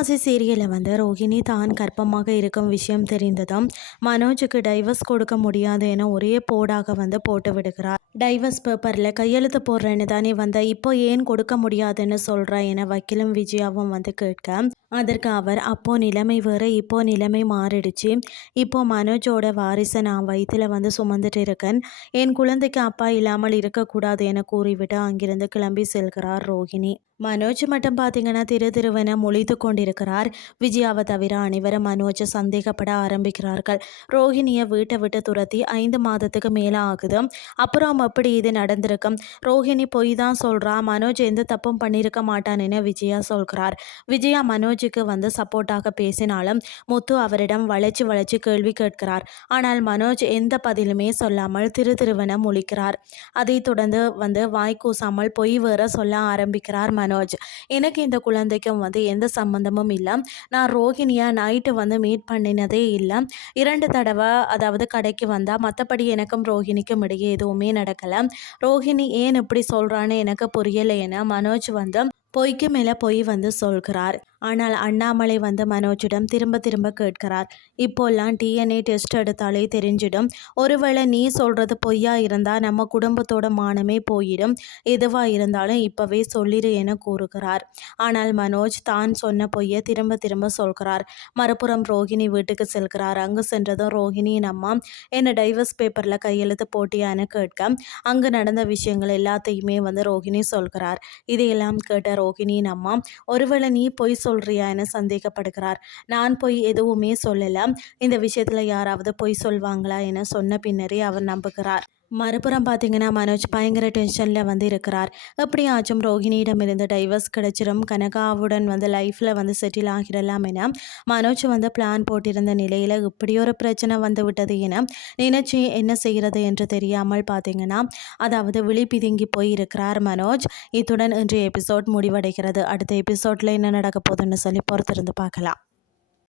அரைவாசி சீரியலில் ரோஹிணி தான் கர்ப்பமாக இருக்கும் விஷயம் தெரிந்ததும் மனோஜுக்கு டைவர்ஸ் கொடுக்க முடியாது என ஒரே போடாக போட்டு விடுகிறார். டைவர்ஸ் பேப்பரில் கையெழுத்து போடுறேன்னு தானே இப்போ ஏன் கொடுக்க முடியாதுன்னு சொல்கிறா என வக்கீலும் விஜயாவும் கேட்க, அதற்கு அவர் அப்போ நிலைமை வேறு, இப்போ நிலைமை மாறிடுச்சு. இப்போ மனோஜோட வாரிசை நான் வயிற்றில் சுமந்துட்டு இருக்கேன். என் குழந்தைக்கு அப்பா இல்லாமல் இருக்கக்கூடாது என கூறிவிட்டு அங்கிருந்து கிளம்பி செல்கிறார் ரோஹிணி. மனோஜ் மட்டும் பார்த்தீங்கன்னா திருவென முழித்து கொண்டிருக்கிறார். விஜயாவை தவிர அனைவரும் மனோஜை சந்தேகப்பட ஆரம்பிக்கிறார்கள். ரோஹிணியை வீட்டை விட்டு துரத்தி 5 மாதத்துக்கு மேலே ஆகுது. அப்புறம் அப்படி இது நடந்திருக்கும். ரோஹிணி பொய் தான் சொல்கிறா, மனோஜ் எந்த தப்பும் பண்ணியிருக்க மாட்டான்னு விஜயா சொல்கிறார். விஜயா மனோஜுக்கு சப்போர்ட்டாக பேசினாலும் முத்து அவரிடம் வளைச்சு வளைச்சு கேள்வி கேட்கிறார். ஆனால் மனோஜ் எந்த பதிலுமே சொல்லாமல் திருவென முழிக்கிறார். அதைத் தொடர்ந்து வாய் கூசாமல் பொய் வேற சொல்ல ஆரம்பிக்கிறார் மனோஜ். எனக்கு இந்த குழந்தைக்கும் எந்த சம்பந்தமும் இல்லை. நான் ரோஹிணியை நைட்டு மீட் பண்ணினதே இல்லை. 2 தடவை அதாவது கடைக்கு வந்தா, மற்றபடி எனக்கும் ரோஹிணிக்கும் இடையே எதுவுமே நடக்கலை. ரோஹிணி ஏன் இப்படி சொல்கிறான்னு எனக்கு புரியலை என மனோஜ் பொய்க்கு மேலே பொய் சொல்கிறார். ஆனால் அண்ணாமலை மனோஜிடம் திரும்ப கேட்கிறார். இப்போல்லாம் டிஎன்ஏ டெஸ்ட் எடுத்தாலே தெரிஞ்சிடும். ஒருவேளை நீ சொல்கிறது பொய்யா இருந்தால் நம்ம குடும்பத்தோட மானமே போயிடும். எதுவாக இருந்தாலும் இப்போவே சொல்லிடு என கூறுகிறார். ஆனால் மனோஜ் தான் சொன்ன பொய்யை திரும்ப சொல்கிறார். மறுபுறம் ரோஹிணி வீட்டுக்கு செல்கிறார். அங்கு சென்றதும் ரோஹிணியின் அம்மா என்ன டைவர்ஸ் பேப்பரில் கையெழுத்து போட்டியான்னு கேட்க, அங்கு நடந்த விஷயங்கள் எல்லாத்தையுமே ரோஹிணி சொல்கிறார். இதையெல்லாம் கேட்ட ரோஹிணியின் அம்மா, ஒருவேளை நீ பொய் சொல்றியா என சந்தேகப்படுகிறார். நான் பொய் எதுவுமே சொல்லல, இந்த விஷயத்துல யாராவது பொய் சொல்வாங்களா என சொன்ன பின்னரே அவர் நம்புகிறார். மறுபுறம் பார்த்தீங்கன்னா மனோஜ் பயங்கர டென்ஷனில் இருக்கிறார். எப்படியாச்சும் ரோஹிணியிடமிருந்து டைவர்ஸ் கிடைச்சிடும், கனகாவுடன் லைஃப்பில் செட்டில் ஆகிடலாம் என மனோஜ் பிளான் போட்டிருந்த நிலையில் இப்படி ஒரு பிரச்சனை விட்டது என நினைச்சு என்ன செய்கிறது என்று தெரியாமல் பார்த்தீங்கன்னா அதாவது விழி பிதுங்கி போய் இருக்கிறார் மனோஜ். இத்துடன் இன்றைய எபிசோட் முடிவடைகிறது. அடுத்த எபிசோடில் என்ன நடக்க போகுதுன்னு சொல்லி பொறுத்திருந்து பார்க்கலாம்.